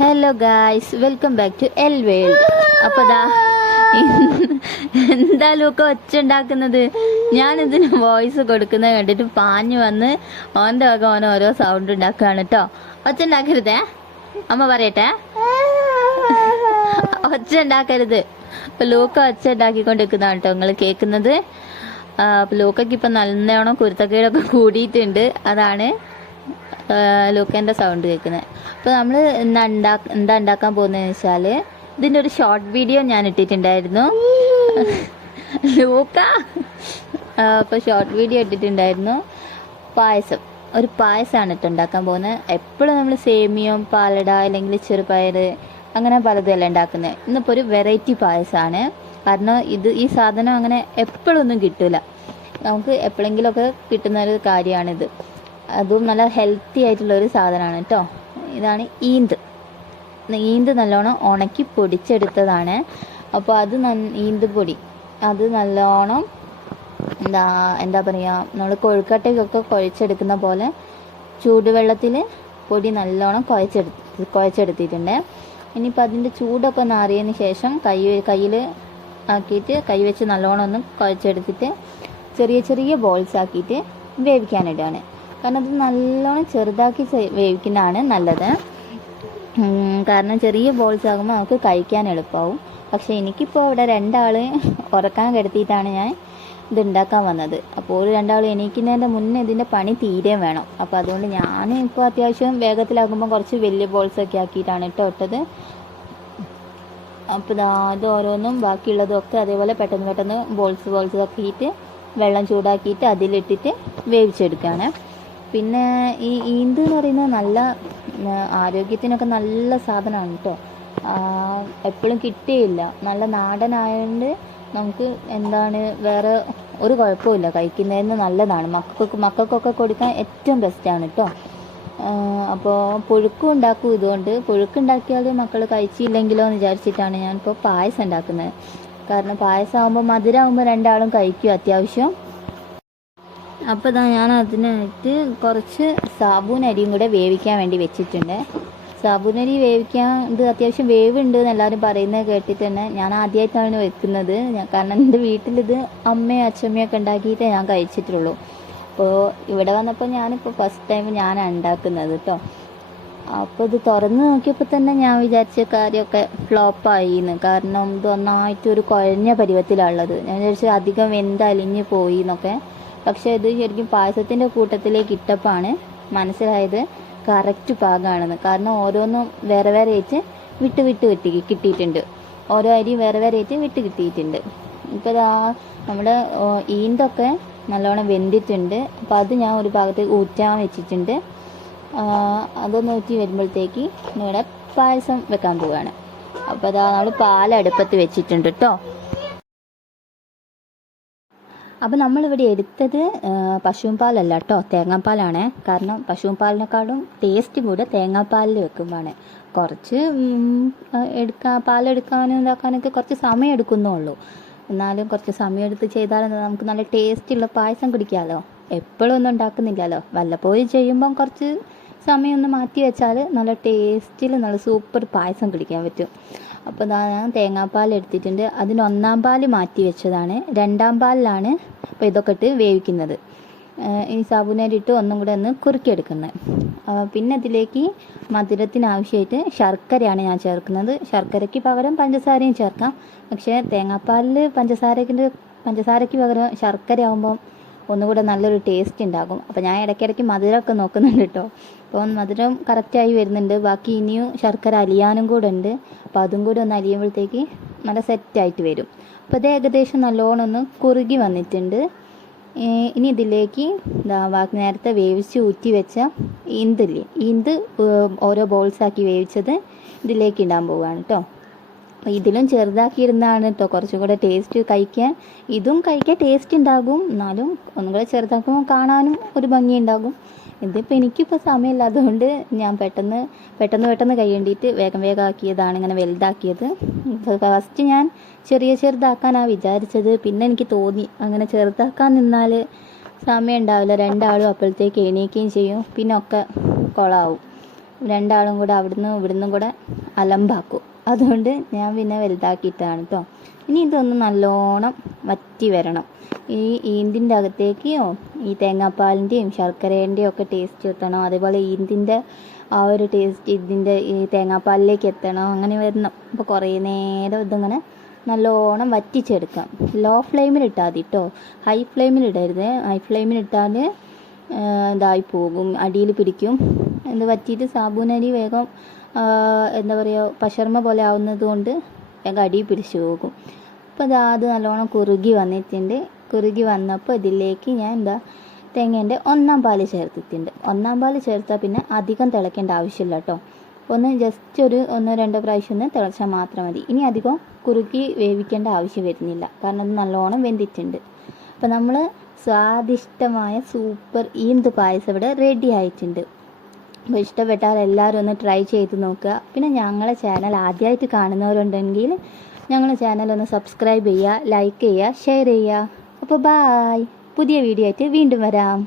Hello guys, welcome back to L world. അപ്പോൾ എന്തായാലും ഒക്കെ ഒച്ച ഉണ്ടാക്കുന്നത്, ഞാനിതിന് വോയിസ് കൊടുക്കുന്നത് കണ്ടിട്ട് പാഞ്ഞു വന്ന് ഓൻ്റെ വക ഓൻ ഓരോ സൗണ്ട് ഉണ്ടാക്കുകയാണ് കേട്ടോ. ഒച്ച ഉണ്ടാക്കരുതേ, അമ്മ പറയട്ടെ, ഒച്ച ഉണ്ടാക്കരുത്. അപ്പോൾ ലൂക്ക ഒച്ച ഉണ്ടാക്കിക്കൊണ്ടിരിക്കുന്നതാണ് കേട്ടോ നിങ്ങൾ കേൾക്കുന്നത്. അപ്പോൾ ലൂക്കയ്ക്ക് ഇപ്പം നല്ലോണം കുരുത്തക്കേടൊക്കെ കൂടിയിട്ടുണ്ട്, അതാണ് ലൂക്കേൻ്റെ സൗണ്ട് കേൾക്കുന്നത്. അപ്പോൾ നമ്മൾ എന്താ ഉണ്ടാക്കാൻ പോകുന്നതെന്ന് വെച്ചാൽ, ഇതിൻ്റെ ഒരു ഷോർട്ട് വീഡിയോ ഞാൻ ഇട്ടിട്ടുണ്ടായിരുന്നു ലൂക്ക. അപ്പോൾ ഷോർട്ട് വീഡിയോ ഇട്ടിട്ടുണ്ടായിരുന്നു. ഒരു പായസമാണ് ഇട്ട് ഉണ്ടാക്കാൻ പോകുന്നത്. എപ്പോഴും നമ്മൾ സേമിയം, പാലട അല്ലെങ്കിൽ ചെറുപയർ അങ്ങനെ പലതുമല്ല ഉണ്ടാക്കുന്നത്. ഇന്നിപ്പോൾ ഒരു വെറൈറ്റി പായസമാണ്. കാരണം ഈ സാധനം അങ്ങനെ എപ്പോഴൊന്നും കിട്ടില്ല, നമുക്ക് എപ്പോഴെങ്കിലുമൊക്കെ കിട്ടുന്നൊരു കാര്യമാണിത്. അതും നല്ല ഹെൽത്തി ആയിട്ടുള്ളൊരു സാധനമാണ് കേട്ടോ. ഇതാണ് ഈന്ത് നല്ലോണം ഉണക്കി പൊടിച്ചെടുത്തതാണ്. അപ്പോൾ അത് ഈന്ത് പൊടി അത് നല്ലോണം എന്താ പറയുക, നമ്മൾ കൊഴുക്കട്ടയ്ക്കൊക്കെ കുഴച്ചെടുക്കുന്ന പോലെ ചൂടുവെള്ളത്തിൽ പൊടി നല്ലോണം കുഴച്ചെടുത്തിട്ടുണ്ട്. ഇനിയിപ്പോൾ അതിൻ്റെ ചൂടൊക്കെ ഒന്ന് അറിയതിന് ശേഷം കയ്യിൽ ആക്കിയിട്ട് കൈ വെച്ച് നല്ലോണം ഒന്ന് കുഴച്ചെടുത്തിട്ട് ചെറിയ ചെറിയ ബോൾസ് ആക്കിയിട്ട് വേവിക്കാനിടുകയാണ്. കാരണം അത് നല്ലോണം ചെറുതാക്കി വേവിക്കുന്നതാണ് നല്ലത്. കാരണം ചെറിയ ബോൾസ് ആകുമ്പോൾ നമുക്ക് കഴിക്കാൻ എളുപ്പമാവും. പക്ഷേ എനിക്കിപ്പോൾ ഇവിടെ രണ്ടാൾ ഉറക്കാൻ കിടത്തിയിട്ടാണ് ഞാൻ ഇത് ഉണ്ടാക്കാൻ വന്നത്. അപ്പോൾ രണ്ടാൾ എണീക്കുന്നതിൻ്റെ മുന്നേ ഇതിൻ്റെ പണി തീരെ വേണം. അപ്പോൾ അതുകൊണ്ട് ഞാൻ ഇപ്പോൾ അത്യാവശ്യം വേഗത്തിലാക്കുമ്പോൾ കുറച്ച് വലിയ ബോൾസൊക്കെ ആക്കിയിട്ടാണ് ഇട്ടത്. അപ്പോൾ അത് ഓരോന്നും ബാക്കിയുള്ളതും ഒക്കെ അതേപോലെ പെട്ടെന്ന് ബോൾസ് ആക്കിയിട്ട് വെള്ളം ചൂടാക്കിയിട്ട് അതിലിട്ടിട്ട് വേവിച്ചെടുക്കുകയാണ്. പിന്നെ ഈ ഈന്ത് എന്ന് പറയുന്നത് നല്ല ആരോഗ്യത്തിനൊക്കെ നല്ല സാധനമാണ് കേട്ടോ. എപ്പോഴും കിട്ടുകയില്ല. നല്ല നാടനായതുകൊണ്ട് നമുക്ക് വേറെ ഒരു കുഴപ്പമില്ല, കഴിക്കുന്നതിന് നല്ലതാണ്. മക്കൾക്കൊക്കെ കൊടുക്കാൻ ഏറ്റവും ബെസ്റ്റാണ് കേട്ടോ. അപ്പോൾ പുഴുക്കും ഉണ്ടാക്കും. ഇതുകൊണ്ട് പുഴുക്കുണ്ടാക്കിയാൽ മക്കൾ കഴിച്ചില്ലെങ്കിലോ എന്ന് വിചാരിച്ചിട്ടാണ് ഞാനിപ്പോൾ പായസം ഉണ്ടാക്കുന്നത്. കാരണം പായസം ആകുമ്പോൾ മധുരമാകുമ്പോൾ രണ്ടാളും കഴിക്കും അത്യാവശ്യം. അപ്പോൾ ഞാൻ അതിനായിട്ട് കുറച്ച് സാബൂൻ അരിയും കൂടെ വേവിക്കാൻ വേണ്ടി വെച്ചിട്ടുണ്ട്. സാബൂൻ അരി വേവിക്കാൻ ഇത് അത്യാവശ്യം വേവുണ്ട് എന്ന് എല്ലാവരും പറയുന്നത് കേട്ടിട്ട് തന്നെ ഞാൻ ആദ്യമായിട്ടാണ് വെക്കുന്നത്. കാരണം എൻ്റെ വീട്ടിലിത് അമ്മയും അച്ഛമ്മയൊക്കെ ഉണ്ടാക്കിയിട്ടേ ഞാൻ കഴിച്ചിട്ടുള്ളൂ. അപ്പോൾ ഇവിടെ വന്നപ്പോൾ ഞാനിപ്പോൾ ഫസ്റ്റ് ടൈം ഞാനാണ് ഉണ്ടാക്കുന്നത് കേട്ടോ. അപ്പോൾ ഇത് തുറന്ന് നോക്കിയപ്പോൾ തന്നെ ഞാൻ വിചാരിച്ച കാര്യമൊക്കെ ഫ്ലോപ്പായിന്ന്. കാരണം ഇത് ഒന്നായിട്ടൊരു കുഴഞ്ഞ പരുവത്തിലുള്ളത്. ഞാൻ വിചാരിച്ചു അധികം വെന്തലിഞ്ഞ് പോയി എന്നൊക്കെ. പക്ഷേ ഇത് ശരിക്കും പായസത്തിൻ്റെ കൂട്ടത്തിലേക്ക് ഇട്ടപ്പോഴാണ് മനസ്സിലായത് കറക്റ്റ് പാകമാണെന്ന്. കാരണം ഓരോന്നും വേറെ ആയിട്ട് വിട്ട് കിട്ടിയിട്ടുണ്ട്. ഓരോ അരി വേറെ ആയിട്ട് വിട്ട് കിട്ടിയിട്ടുണ്ട്. ഇപ്പോൾ നമ്മുടെ ഈന്തൊക്കെ നല്ലോണം വെന്തിട്ടുണ്ട്. അപ്പോൾ അത് ഞാൻ ഒരു ഭാഗത്തേക്ക് ഊറ്റാൻ വെച്ചിട്ടുണ്ട്. അതൊന്ന് ഊറ്റി വരുമ്പോഴത്തേക്ക് ഇവിടെ പായസം വെക്കാൻ പോവുകയാണ്. അപ്പോൾ നമ്മൾ പാലടുപ്പത്ത് വെച്ചിട്ടുണ്ട് കേട്ടോ. അപ്പോൾ നമ്മളിവിടെ എടുത്തത് പശുവും പാലല്ല കേട്ടോ, തേങ്ങാപ്പാലാണ്. കാരണം പശുവും പാലിനെക്കാളും ടേസ്റ്റ് കൂടെ തേങ്ങാപ്പാലിൽ വെക്കുമ്പോഴാണ്. കുറച്ച് പാലെടുക്കാനും ഇതാക്കാനൊക്കെ കുറച്ച് സമയം എടുക്കുന്നുള്ളൂ. എന്നാലും കുറച്ച് സമയം എടുത്ത് ചെയ്താൽ നമുക്ക് നല്ല ടേസ്റ്റുള്ള പായസം കുടിക്കാമല്ലോ. എപ്പോഴും ഒന്നും ഉണ്ടാക്കുന്നില്ലല്ലോ, വല്ലപ്പോഴും ചെയ്യുമ്പം കുറച്ച് സമയം ഒന്ന് മാറ്റി വെച്ചാൽ നല്ല ടേസ്റ്റിൽ നല്ല സൂപ്പർ പായസം കുടിക്കാൻ പറ്റും. അപ്പോൾ ഞാൻ തേങ്ങാപ്പാൽ എടുത്തിട്ടുണ്ട്. അതിന് 1-ാം പാൽ മാറ്റി വെച്ചതാണ്. 2-ാം പാലിലാണ് അപ്പോൾ ഇതൊക്കെ ഇട്ട് വേവിക്കുന്നത്. ഈ സാബുനരിട്ട് ഒന്നും കൂടെ ഒന്ന് കുറുക്കിയെടുക്കുന്നത്. പിന്നെ ഇതിലേക്ക് മധുരത്തിന് ആവശ്യമായിട്ട് ശർക്കരയാണ് ഞാൻ ചേർക്കുന്നത്. ശർക്കരയ്ക്ക് പകരം പഞ്ചസാരയും ചേർക്കാം. പക്ഷേ തേങ്ങാപ്പാലിൽ പഞ്ചസാരയ്ക്ക് പകരം ശർക്കര ആകുമ്പം ഒന്നുകൂടെ നല്ലൊരു ടേസ്റ്റ് ഉണ്ടാകും. അപ്പോൾ ഞാൻ ഇടയ്ക്കിടയ്ക്ക് മധുരമൊക്കെ നോക്കുന്നുണ്ട് കേട്ടോ. അപ്പോൾ മധുരം കറക്റ്റായി വരുന്നുണ്ട്. ബാക്കി ഇനിയും ശർക്കര അലിയാനും കൂടെ ഉണ്ട്. അപ്പോൾ അതും കൂടി ഒന്ന് അലിയുമ്പോഴത്തേക്ക് നല്ല സെറ്റായിട്ട് വരും. അപ്പോൾ ഇത് ഏകദേശം നല്ലോണം ഒന്ന് കുറുകി വന്നിട്ടുണ്ട്. ഇനി ഇതിലേക്ക് ബാക്കി നേരത്തെ വേവിച്ച് ഊറ്റി വെച്ച ഈന്ത് ഓരോ ബോൾസാക്കി വേവിച്ചത് ഇതിലേക്ക് ഇടാൻ പോവുകയാണ് കേട്ടോ. അപ്പോൾ ഇതിലും ചെറുതാക്കിയിരുന്നാണ് കേട്ടോ കുറച്ചും കൂടെ ടേസ്റ്റ്. ഇതും കഴിക്കാൻ ടേസ്റ്റ് ഉണ്ടാകും. എന്നാലും ഒന്നും കൂടെ ചെറുതാക്കുമ്പോൾ കാണാനും ഒരു ഭംഗി ഉണ്ടാകും. ഇതിപ്പോൾ എനിക്കിപ്പോൾ സമയമില്ലാത്തതുകൊണ്ട് ഞാൻ പെട്ടെന്ന് കഴിയേണ്ടിയിട്ട് വേഗം ആക്കിയതാണ് ഇങ്ങനെ വലുതാക്കിയത്. ഫസ്റ്റ് ഞാൻ ചെറുതാക്കാനാണ് വിചാരിച്ചത്. പിന്നെ എനിക്ക് തോന്നി അങ്ങനെ ചെറുതാക്കാൻ നിന്നാൽ സമയം ഉണ്ടാവില്ല. രണ്ടാളും അപ്പോഴത്തേക്ക് എണീക്കുകയും ചെയ്യും, പിന്നെ ഒക്കെ കുളമാവും. രണ്ടാളും കൂടെ ഇവിടുന്നും കൂടെ അലമ്പാക്കും. അതുകൊണ്ട് ഞാൻ പിന്നെ വലുതാക്കിയിട്ടാണ് കേട്ടോ. ഇനി ഇതൊന്ന് നല്ലോണം വറ്റി വരണം. ഈ ഈന്തിൻ്റെ അകത്തേക്കോ ഈ തേങ്ങാപ്പാലിൻ്റെയും ശർക്കരേൻ്റെയും ഒക്കെ ടേസ്റ്റ് എത്തണം. അതേപോലെ ഈന്തിൻ്റെ ആ ഒരു ടേസ്റ്റ് ഇതിൻ്റെ ഈ തേങ്ങാപ്പാലിലേക്ക് എത്തണം. അങ്ങനെ വരണം. അപ്പോൾ കുറേ നേരം ഇതിങ്ങനെ നല്ലോണം വറ്റിച്ചെടുക്കാം. ലോ ഫ്ലെയിമിലിട്ടാൽ മതി കേട്ടോ, ഹൈ ഫ്ലെയിമിലിടരുത്. ഹൈ ഫ്ലെയിമിലിട്ടാൽ ഇതായി പോകും, അടിയിൽ പിടിക്കും. ഇത് വറ്റിയിട്ട് സാബൂനരി വേഗം എന്താ പറയുക പശർമ പോലെ ആവുന്നത് കൊണ്ട് വേഗം അടിയിൽ പിടിച്ചു പോകും. അപ്പോൾ അത് നല്ലോണം കുറുകി വന്നിട്ടുണ്ട്. കുറുകി വന്നപ്പോൾ ഇതിലേക്ക് ഞാൻ തേങ്ങേൻ്റെ 1-ാം പാല് ചേർത്തിട്ടുണ്ട്. 1-ാം പാല് ചേർത്താൽ പിന്നെ അധികം തിളയ്ക്കേണ്ട ആവശ്യമില്ല കേട്ടോ. ജസ്റ്റ് ഒരു 1-2 പ്രാവശ്യം ഒന്ന് തിളച്ചാൽ മാത്രം മതി. ഇനി അധികം കുറുക്കി വേവിക്കേണ്ട ആവശ്യം വരുന്നില്ല, കാരണം അത് നല്ലോണം വെന്തിട്ടുണ്ട്. അപ്പോൾ നമ്മൾ സ്വാദിഷ്ടമായ സൂപ്പർ ഈന്ത് പായസം ഇവിടെ റെഡി ആയിട്ടുണ്ട്. അപ്പോൾ ഇഷ്ടപ്പെട്ടാൽ എല്ലാവരും ഒന്ന് ട്രൈ ചെയ്ത് നോക്കുക. പിന്നെ ഞങ്ങളെ ചാനൽ ആദ്യമായിട്ട് കാണുന്നവരുണ്ടെങ്കിൽ ഞങ്ങളെ ചാനൽ ഒന്ന് സബ്സ്ക്രൈബ് ചെയ്യുക, ലൈക്ക് ചെയ്യുക, ഷെയർ ചെയ്യുക. അപ്പോൾ ബായ്, പുതിയ വീഡിയോ ആയിട്ട് വീണ്ടും വരാം.